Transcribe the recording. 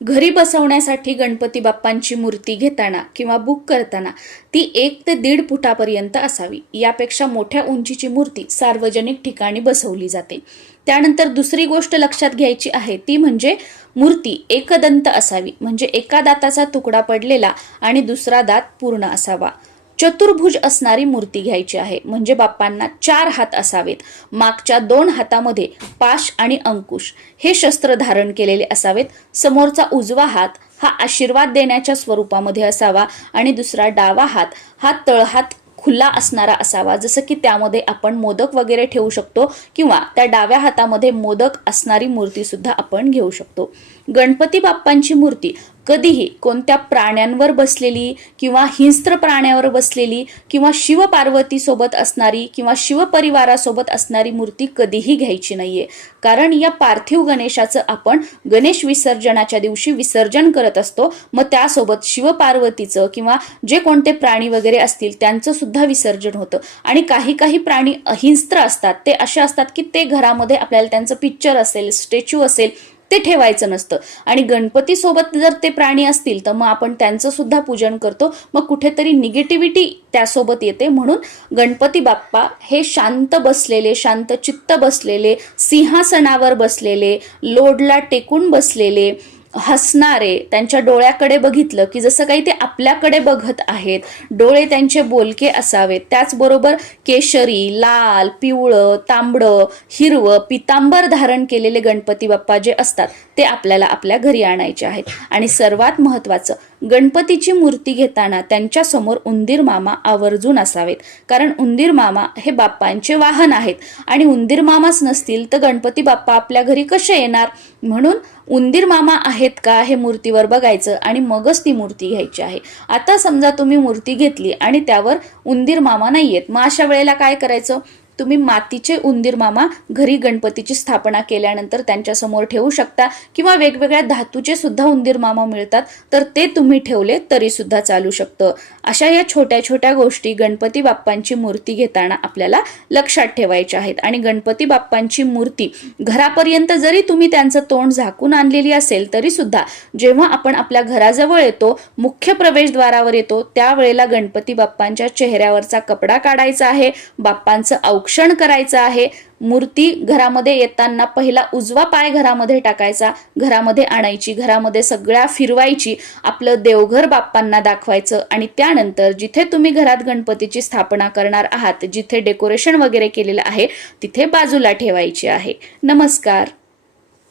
घरी बसवण्यासाठी गणपती बाप्पांची मूर्ती घेताना किंवा बुक करताना ती 1 ते 1.5 फुटापर्यंत असावी. यापेक्षा मोठ्या उंचीची मूर्ती सार्वजनिक ठिकाणी बसवली जाते. त्यानंतर दुसरी गोष्ट लक्षात घ्यायची आहे ती म्हणजे मूर्ती एकदंत असावी, म्हणजे एका दाताचा तुकडा पडलेला आणि दुसरा दात पूर्ण असावा. चतुर्भुज असणारी मूर्ती घ्यायची आहे, म्हणजे बाप्पांना 4 हात असावेत. मागच्या 2 हातामध्ये पाश आणि अंकुश हे शस्त्र धारण केलेले असावेत. समोरचा उजवा हात हा आशीर्वाद देण्याच्या स्वरूपामध्ये असावा आणि दुसरा डावा हात हा तळहात खुला असणारा असावा, जसं की त्यामध्ये आपण मोदक वगैरे ठेवू शकतो किंवा त्या डाव्या हातामध्ये मोदक असणारी मूर्ती सुद्धा आपण घेऊ शकतो. गणपती बाप्पांची मूर्ती कधीही कोणत्या प्राण्यांवर बसलेली किंवा हिंस्त्र प्राण्यावर बसलेली किंवा शिवपार्वती सोबत असणारी किंवा शिवपरिवारासोबत असणारी मूर्ती कधीही घ्यायची नाहीये. कारण या पार्थिव गणेशाचं आपण गणेश विसर्जनाच्या दिवशी विसर्जन करत असतो. मग त्यासोबत शिवपार्वतीचं किंवा जे कोणते प्राणी वगैरे असतील त्यांचं सुद्धा विसर्जन होतं. आणि काही काही प्राणी अहिंस्त्र असतात, ते असे असतात की ते घरामध्ये आपल्याला त्यांचं पिक्चर असेल, स्टॅच्यू असेल ते ठेवायचं नसतं. आणि गणपती सोबत जर ते प्राणी असतील तर मग आपण त्यांचं सुद्धा पूजन करतो, मग कुठेतरी निगेटिव्हिटी त्यासोबत येते. म्हणून गणपती बाप्पा हे शांत बसलेले, शांत चित्त बसलेले, सिंहासनावर बसलेले, लोडला टेकून बसलेले, हसणारे, त्यांच्या डोळ्याकडे बघितलं की जसं काही ते आपल्याकडे बघत आहेत, डोळे त्यांचे बोलके असावेत. त्याचबरोबर केशरी, लाल, पिवळं, तांबडं, हिरवं, पितांबर धारण केलेले गणपती बाप्पा जे असतात ते आपल्याला आपल्या घरी आणायचे आहेत. आणि सर्वात महत्त्वाचं, गणपतीची मूर्ती घेताना त्यांच्या समोर उंदीर मामा आवर्जून असावेत. कारण उंदीर मामा हे बाप्पांचे वाहन आहेत आणि उंदीर मामाच नसतील तर गणपती बाप्पा आपल्या घरी कसे येणार. म्हणून उंदीर मामा आहेत का हे मूर्तीवर बघायचं आणि मगच ती मूर्ती घ्यायची आहे. आता समजा तुम्ही मूर्ती घेतली आणि त्यावर उंदीर मामा नाहीयेत, मग अशा वेळेला काय करायचं? तुम्ही मातीचे उंदीर मामा घरी गणपतीची स्थापना केल्यानंतर त्यांच्या समोर ठेवू शकता किंवा वेगवेगळ्या धातूचे सुद्धा उंदीर मामा मिळतात, तर ते तुम्ही ठेवले तरी सुद्धा चालू शकतं. अशा या छोट्या छोट्या गोष्टी गणपती बाप्पांची मूर्ती घेताना आपल्याला लक्षात ठेवायच्या आहेत. आणि गणपती बाप्पांची मूर्ती घरापर्यंत जरी तुम्ही त्यांचं तोंड झाकून आणलेली असेल तरी सुद्धा जेव्हा आपण आपल्या घराजवळ येतो, मुख्य प्रवेशद्वारावर येतो, त्यावेळेला गणपती बाप्पांच्या चेहऱ्यावरचा कपडा काढायचा आहे, बाप्पांचं औक्षण करायचं आहे. मूर्ती घरामध्ये येताना पहिला उजवा पाय घरामध्ये टाकायचा, घरामध्ये आणायची, घरामध्ये सगळ्या फिरवायची, आपलं देवघर बाप्पांना दाखवायचं आणि त्यानंतर जिथे तुम्ही घरात गणपतीची स्थापना करणार आहात, जिथे डेकोरेशन वगैरे केलेलं आहे तिथे बाजूला ठेवायची आहे. नमस्कार.